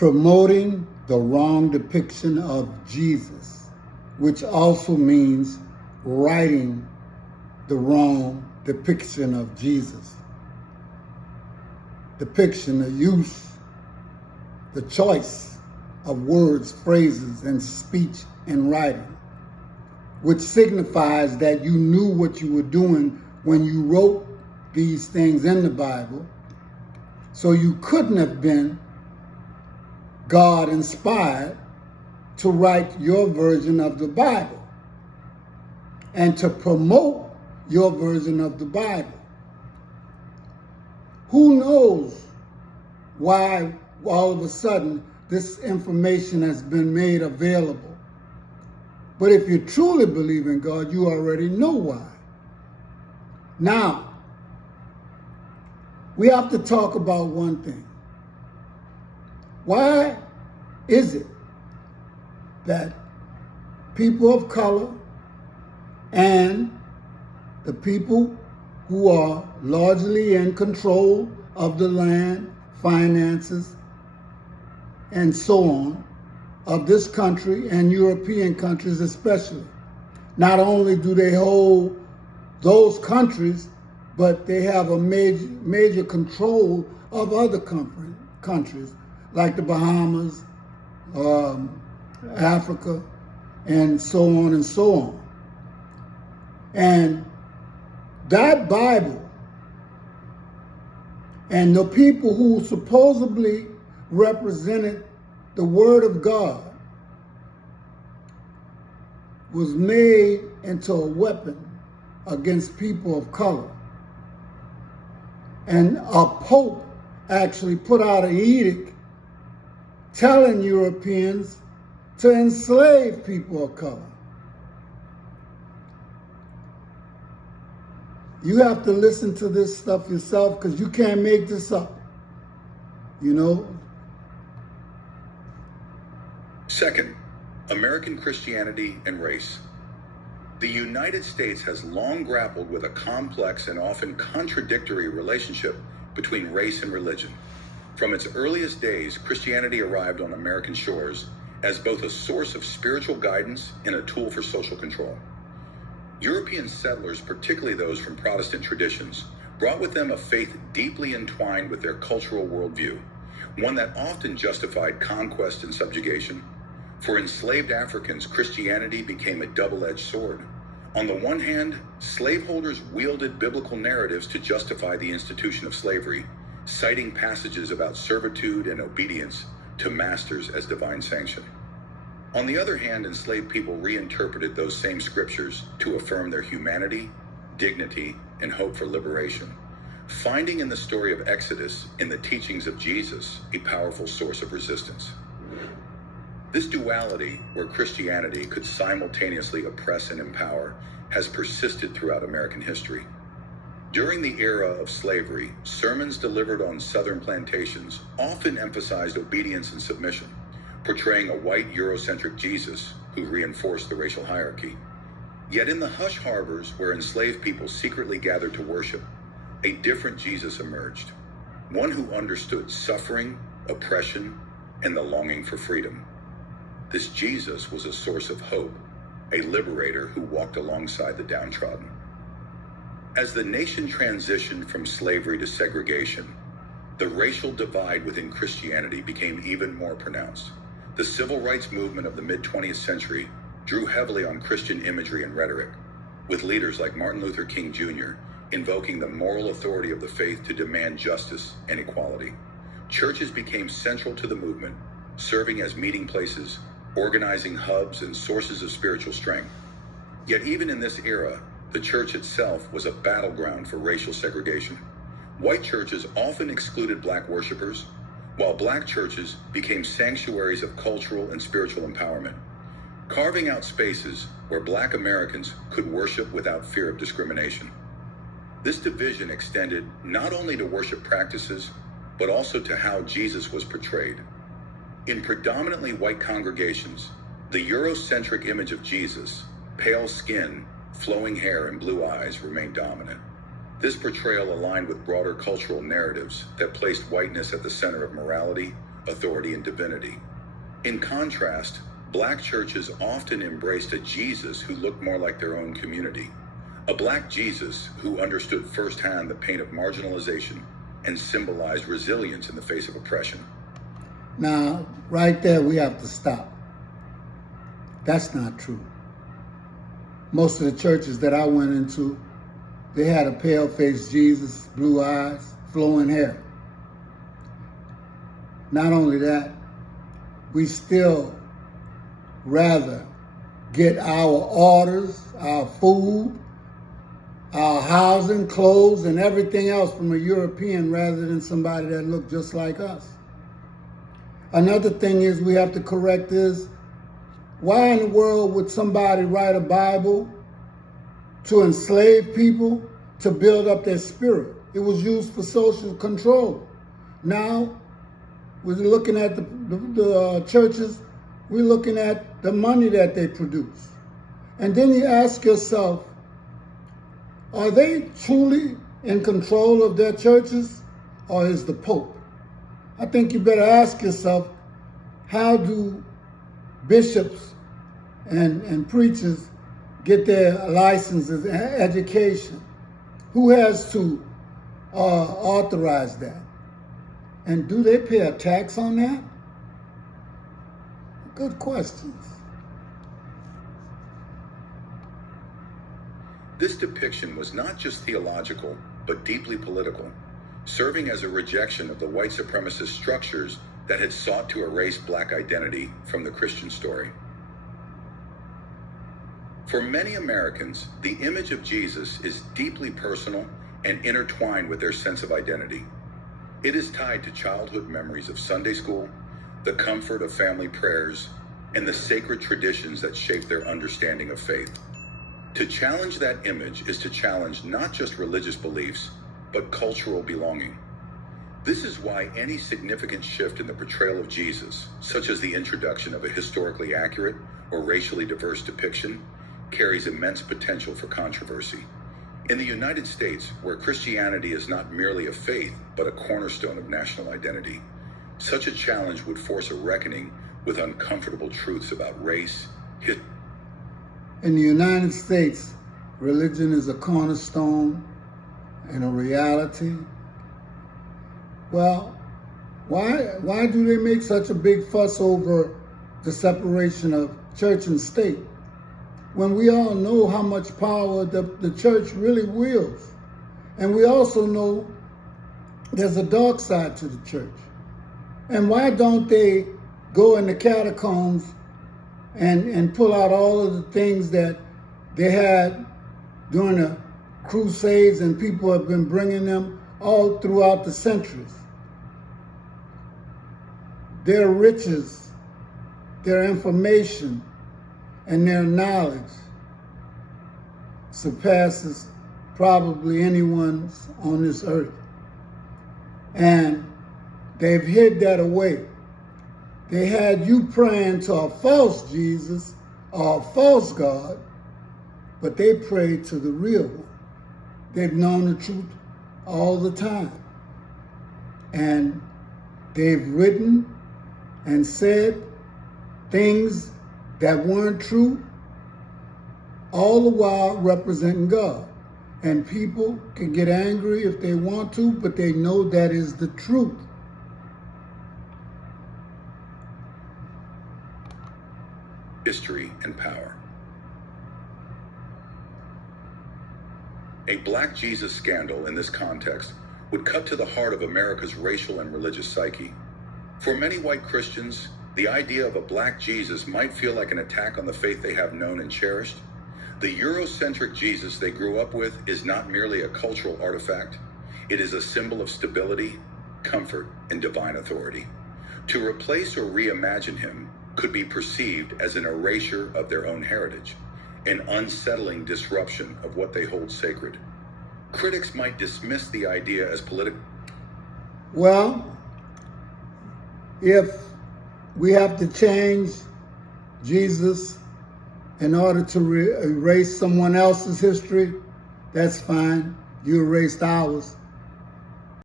promoting the wrong depiction of Jesus, which also means writing the wrong depiction of Jesus. Depiction, the use, the choice of words, phrases, and speech and writing, which signifies that you knew what you were doing when you wrote these things in the Bible. So you couldn't have been God inspired to write your version of the Bible and to promote your version of the Bible. Who knows why all of a sudden this information has been made available? But if you truly believe in God, you already know why. Now, we have to talk about one thing. Why is it that people of color and the people who are largely in control of the land, finances, and so on, of this country and European countries especially, not only do they hold those countries, but they have a major control of other countries like the Bahamas, Africa, and so on and so on. And that Bible and the people who supposedly represented the Word of God was made into a weapon against people of color. And a pope actually put out an edict telling Europeans to enslave people of color. You have to listen to this stuff yourself because you can't make this up, you know? Second, American Christianity and race. The United States has long grappled with a complex and often contradictory relationship between race and religion. From its earliest days, Christianity arrived on American shores as both a source of spiritual guidance and a tool for social control. European settlers, particularly those from Protestant traditions, brought with them a faith deeply entwined with their cultural worldview, one that often justified conquest and subjugation. For enslaved Africans, Christianity became a double-edged sword. On the one hand, slaveholders wielded biblical narratives to justify the institution of slavery, citing passages about servitude and obedience to masters as divine sanction. On the other hand, enslaved people reinterpreted those same scriptures to affirm their humanity, dignity, and hope for liberation, finding in the story of Exodus and the teachings of Jesus a powerful source of resistance. This duality, where Christianity could simultaneously oppress and empower, has persisted throughout American history. During the era of slavery, sermons delivered on Southern plantations often emphasized obedience and submission, portraying a white Eurocentric Jesus who reinforced the racial hierarchy. Yet in the hush harbors where enslaved people secretly gathered to worship, a different Jesus emerged, one who understood suffering, oppression, and the longing for freedom. This Jesus was a source of hope, a liberator who walked alongside the downtrodden. As the nation transitioned from slavery to segregation, the racial divide within Christianity became even more pronounced. The civil rights movement of the mid-20th century drew heavily on Christian imagery and rhetoric, with leaders like Martin Luther King Jr. invoking the moral authority of the faith to demand justice and equality. Churches became central to the movement, serving as meeting places, organizing hubs, and sources of spiritual strength. Yet even in this era, the church itself was a battleground for racial segregation. White churches often excluded black worshipers, while black churches became sanctuaries of cultural and spiritual empowerment, carving out spaces where black Americans could worship without fear of discrimination. This division extended not only to worship practices, but also to how Jesus was portrayed. In predominantly white congregations, the Eurocentric image of Jesus, pale skin, flowing hair, and blue eyes, remained dominant. This portrayal aligned with broader cultural narratives that placed whiteness at the center of morality, authority, and divinity. In contrast, black churches often embraced a Jesus who looked more like their own community. A black Jesus who understood firsthand the pain of marginalization and symbolized resilience in the face of oppression. Now, right there, we have to stop. That's not true. Most of the churches that I went into, they had a pale-faced Jesus, blue eyes, flowing hair. Not only that, we still rather get our orders, our food, our housing, clothes, and everything else from a European rather than somebody that looked just like us. Another thing is we have to correct is, why in the world would somebody write a Bible to enslave people to build up their spirit? It was used for social control. Now, we're looking at the churches, we're looking at the money that they produce. And then you ask yourself, are they truly in control of their churches, or is the Pope? I think you better ask yourself, how do bishops and preachers get their licenses and education? Who has to authorize that? And do they pay a tax on that? Good questions. This depiction was not just theological, but deeply political, serving as a rejection of the white supremacist structures that had sought to erase black identity from the Christian story. For many Americans, the image of Jesus is deeply personal and intertwined with their sense of identity. It is tied to childhood memories of Sunday school, the comfort of family prayers, and the sacred traditions that shape their understanding of faith. To challenge that image is to challenge not just religious beliefs, but cultural belonging. This is why any significant shift in the portrayal of Jesus, such as the introduction of a historically accurate or racially diverse depiction, carries immense potential for controversy. In the United States, where Christianity is not merely a faith, but a cornerstone of national identity, such a challenge would force a reckoning with uncomfortable truths about race, history. In the United States, religion is a cornerstone and a reality. Well, why do they make such a big fuss over the separation of church and state, when we all know how much power the church really wields? And we also know there's a dark side to the church. And why don't they go in the catacombs and pull out all of the things that they had during the Crusades, and people have been bringing them all throughout the centuries? Their riches, their information, and their knowledge surpasses probably anyone's on this earth. And they've hid that away. They had you praying to a false Jesus or a false God, but they prayed to the real one. They've known the truth all the time. And they've written and said things that weren't true, all the while representing God. And people can get angry if they want to, but they know that is the truth. History and power. A Black Jesus scandal in this context would cut to the heart of America's racial and religious psyche. For many white Christians, the idea of a Black Jesus might feel like an attack on the faith they have known and cherished. The Eurocentric Jesus they grew up with is not merely a cultural artifact. It is a symbol of stability, comfort, and divine authority. To replace or reimagine him could be perceived as an erasure of their own heritage, an unsettling disruption of what they hold sacred. Critics might dismiss the idea as political. Well, if we have to change Jesus in order to erase someone else's history, that's fine. You erased ours.